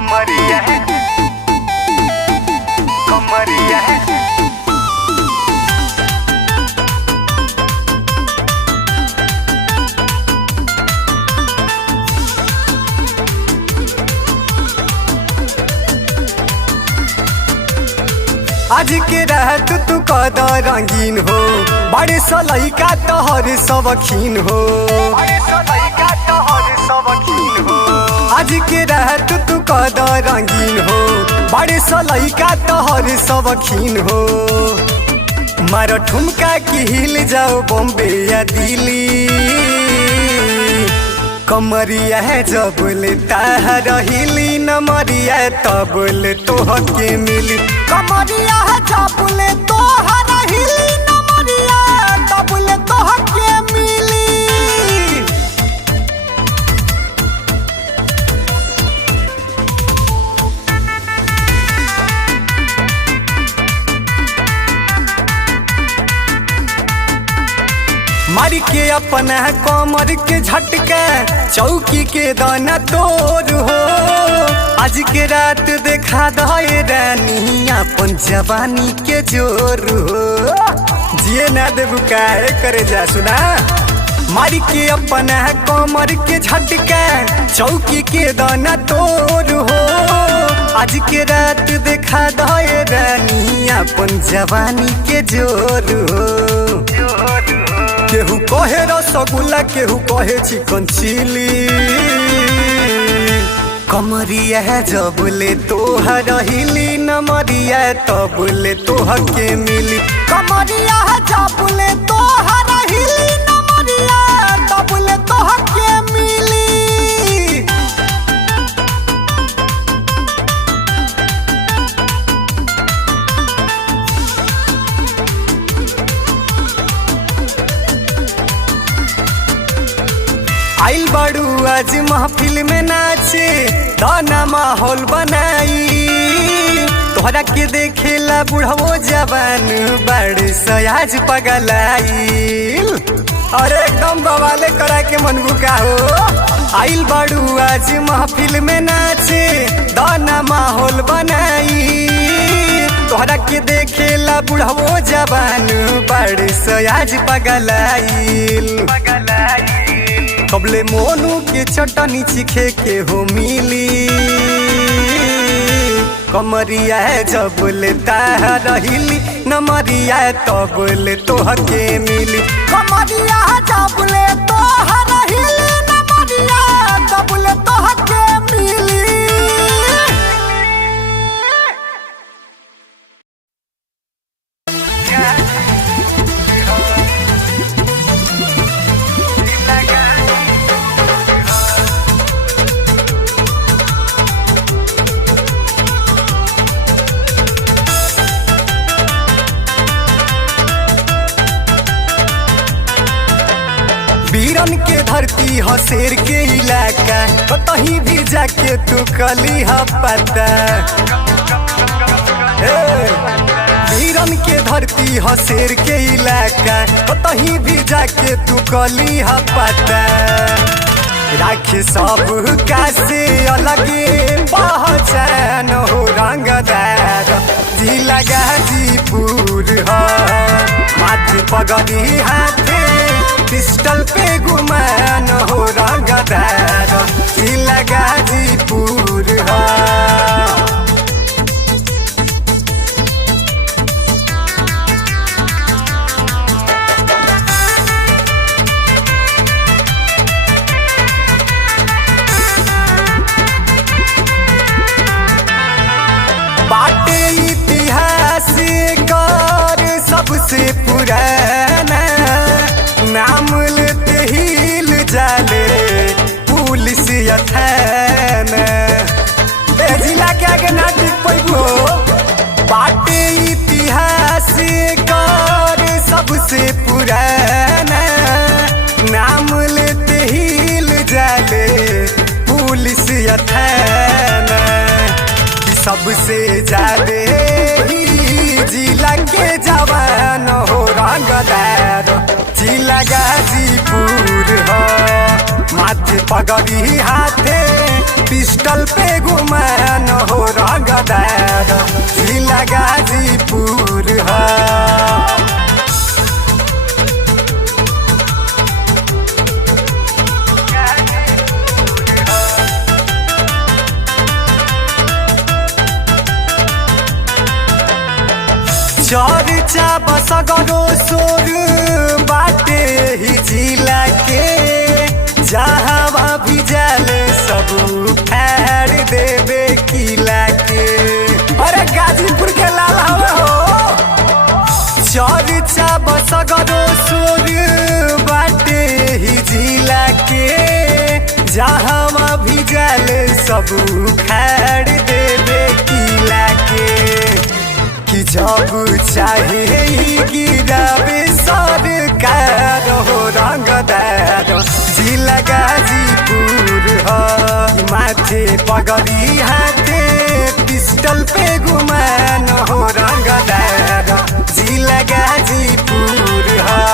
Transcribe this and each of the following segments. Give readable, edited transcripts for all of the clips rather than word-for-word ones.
कमरिया है कमरिया है। आज के रात तू कद रंगीन हो, बड़े सलई का तोहर सबखीन हो। आज के रात तू कद रंगीन हो, बड़े सलई का तोहर सबखीन हो। मारो ठुमका की हिल जाओ बॉम्बे या दिल्ली, कमरिया है जब ले तार हिली नमरिया तब ले तोहके मिली। कमरिया है जब ले तोहर हिली नमरिया तब ले तोहके मिली। मार के अपना कमर के झटका चौकी के दाना तोड़ हो। आज के रात देखा दे रानी अपन जवानी के जोर हो। जिए ना देबू काहे करे जा सुना। मार के अपना कमर के झटका चौकी के दाना तोड़ हो। आज के रात देखा दे रानी अपन जवानी के जोर हो। केहू कहे रसगुल्ला केहू कहे चिकन चिली, कमरिया है जब ले तोहर हिली नमरिया तब ले तोहके मिली। कमरिया है जब ले तोहर हिली नमरिया तब ले तोहके मिली। आइल बाड़ू आज महफिल में नाचे दाना माहौल बनाई। तोहरा के देखेला बुढ़वो जवान बड़ सयाज पगलाइल। अरे एकदम बवाले करा के मनगू का हो। आइल बाड़ू आज महफिल में नाचे दाना माहौल बनाई। तोहरा के देखेला बुढ़वो जवान बड़ सयाज पगलाइल। कबले मोनू के चटनी चिखे के हो मिली। कमरिया है जब ले तार हिली नमरिया तब ले तोहके मिली। कमरिया है जब ले तोहर हिली नमरिया तब ले तोहके मिली। वीरन के धरती हो शेर के इलाका, कतही भी जाके तू कली हा पता। वीरन के धरती हो शेर के इलाका, कतही भी जाके तू कली हा पता। राख सब का से अलगे पहचान हो रंगदार जिला गाजीपुर हो। माथे पगड़ी हाथे पिस्टल पे गुमान हो रंगदार जिला गाजीपुर हो। बाटे इतिहास कर सबसे पुराना, नाम लेते हिल जाले पुलिस थाना। जिला के आगे नाटिक पैबो। बाटे इतिहास कर सबसे पुराना, नाम लेते हिल जाले पुलिस थाना। सबसे ज्यादा ही जिला के जवान हो रंगदार जिला गाजीपुर हो। माथे पगड़ी हाथे पिस्टल पिस्टल पे गुमान हो रंगदार जिला गाजीपुर है। चर्चा बसगरो सोर बाटे ही जिला के जहाँ भी जाले सब फेर देवे किला के। अरे गाजीपुर के लाल हो चर्चा बसगरो सोर बाटे ही जिला के जहाँ भी जाले सब फेर देवे किला के। कि जब चाहे गिरावे सरकार हो रंगदार जिला गाजीपुर है। माथे पगड़ी हाथे पिस्टल पे गुमान हो रंगदार जिला गाजीपुर है।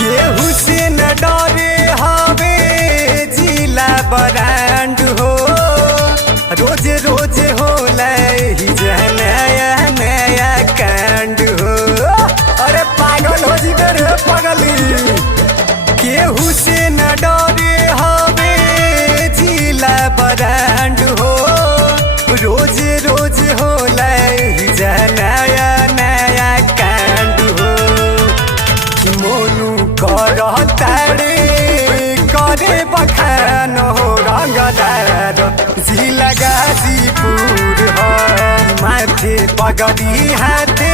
केहू से न डरे हवे जिला ब्रांड हो रोज रोज होला ही नया नया कांड हो। अरे पागल हो जी रे पगली केहू से न डरे हवे जिला ब्रांड हो रोज रोज होला ही नया नया कांड हो। मोनू करतारे करे बखान हो रंगदार जिला गाजीपुर है। माथे पगड़ी हाथे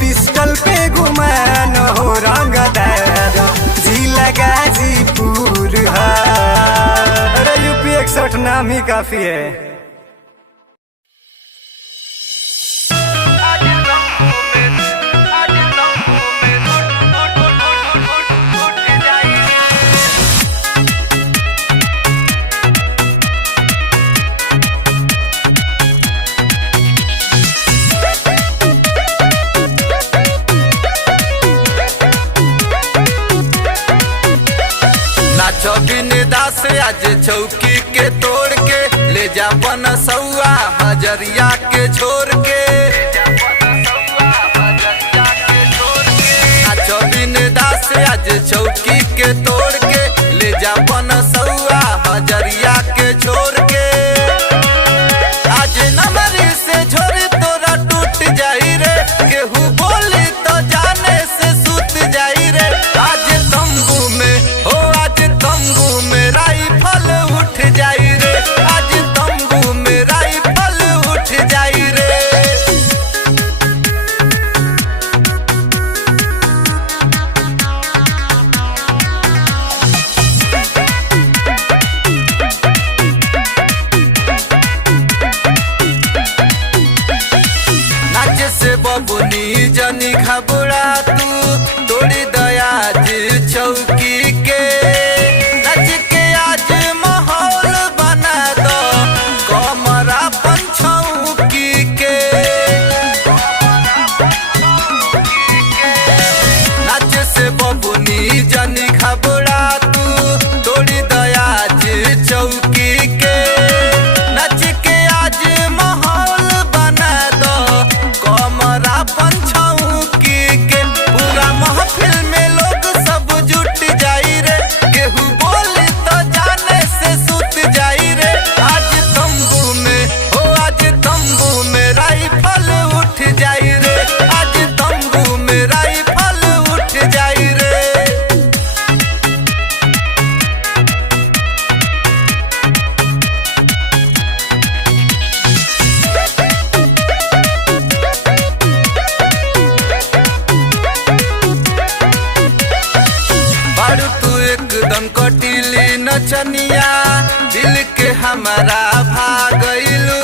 पिस्टल पे गुमान हो रंगदार जिला गाजीपुर है। अरे यूपी 61 नाम ही काफी है। बिन दास आज चौकी के तोड़ के ले जा बनसौआ हजरिया के छोड़ के। नाचो बिन दास आज चौकी के तोड़ के ले जा बनसौआ हजरिया के छोड़ के। आज नमरी से झोरी तोरा टूट जाई रे केहू बोली तो जाने से सूत जाई रे। आज तंबू में हो तंबू में राइफल उठ जाई रे आज तंबू में राइफल उठ जाई रे। नाच से बबुनी जनी घबरा तू तोड़ी दया चौकी के। जनी घबरा तू तोड़ी दया चौकी के। नच के आज माहौल बना दो कमरा पंछौकी के। पूरा महफिल में लोग सब जुट जाई रे केहू बोली तो जाने से सूत जाई रे। आज तंबू में हो आज तंबू में राइफल उठ जाई रे आज तंबू में राइफल उठ जाई रे। एकदम कटिली नचनिया दिल के हमारा भागलू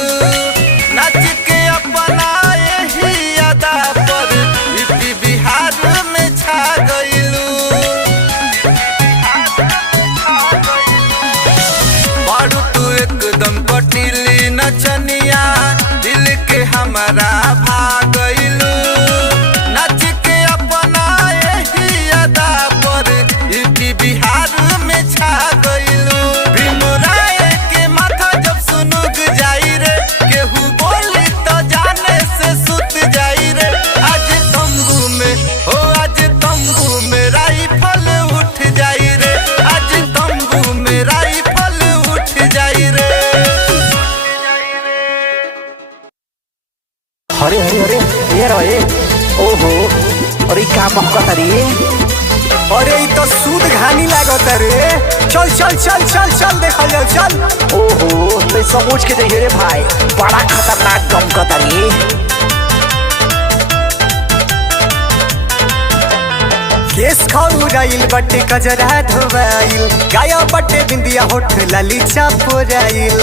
नच के अपना यही अदा पर यूपी बिहार में छा गईलू। बारू तू एकदम अरे अरे अरे ये रहे। ओहो अरे का महकत रे। अरे ई तो सूद घानी लागत रे। चल चल चल चल चल देखल जाओ चल। ओहो तो समझ के जाइए रे भाई, बड़ा खतरनाक गमकत रे। केस खौराइल बटे कजरा धोवाइल, गाया बटे बिंदिया होठ लाली चापोराइल।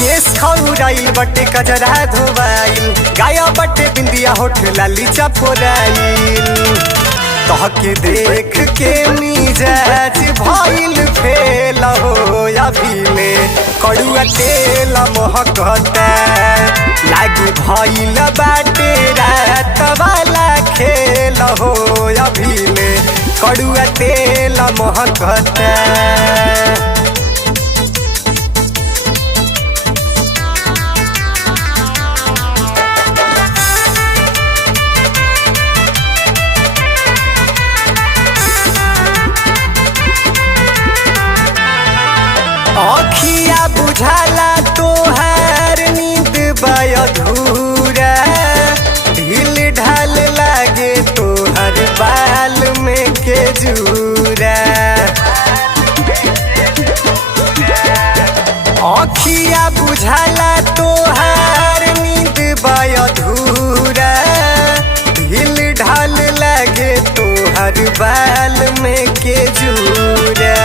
केस खौराइल बटे कजरा धोवाइल, गाया बटे बिंदिया होठ लाली चापोराइल। तहके देख के मिजाज भइल फेल हो, अभी में कड़ुआ तेल महकता। लागी भइल बाटे रात वाला खेल हो, अभी में कड़ुआ तेल महकता। अखिया बुझाला तोहार नींद बाय अधूरा, ढील ढाल लागे तोहर बाल में के जूरा। अखिया बुझाला तोहार नींद बाय अधूरा, ढील ढाल लागे तोहर बाल में के जूरा।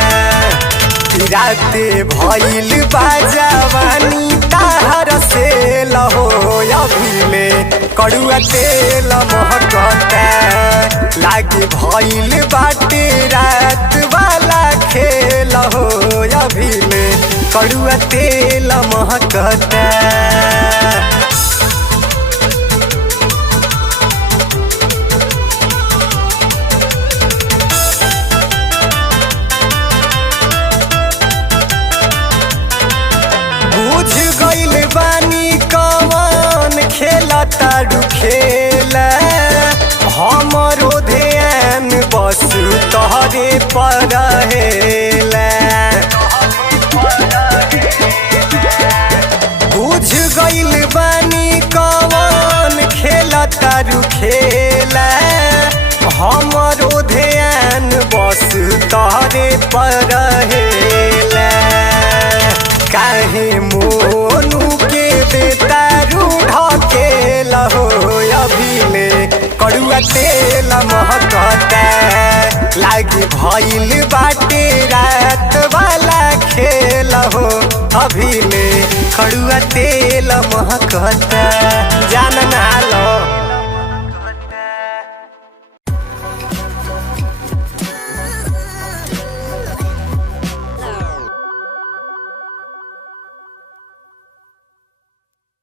राते भइल बाजावानी ताहर से लहो, अभी में कड़ुआ तेल महकता। लागे भइल बाटे रात वाला खेल हो, अभी में कड़ुआ तेल महकता। बानी कवन खेला तारू खेला, हमरो ध्यान बस तोहरे पर रहेला। बुझ गइल बानी कवन खेला तारू खेला, हमरो ध्यान बस तोहरे पर रहेला। काहे मोनू के देता रूढ़ के लहो, अभी में कड़ुआ तेल महकता। लागे भइल बाटे रात वाला खेल हो, अभी में कड़ुआ तेल महकता। जानना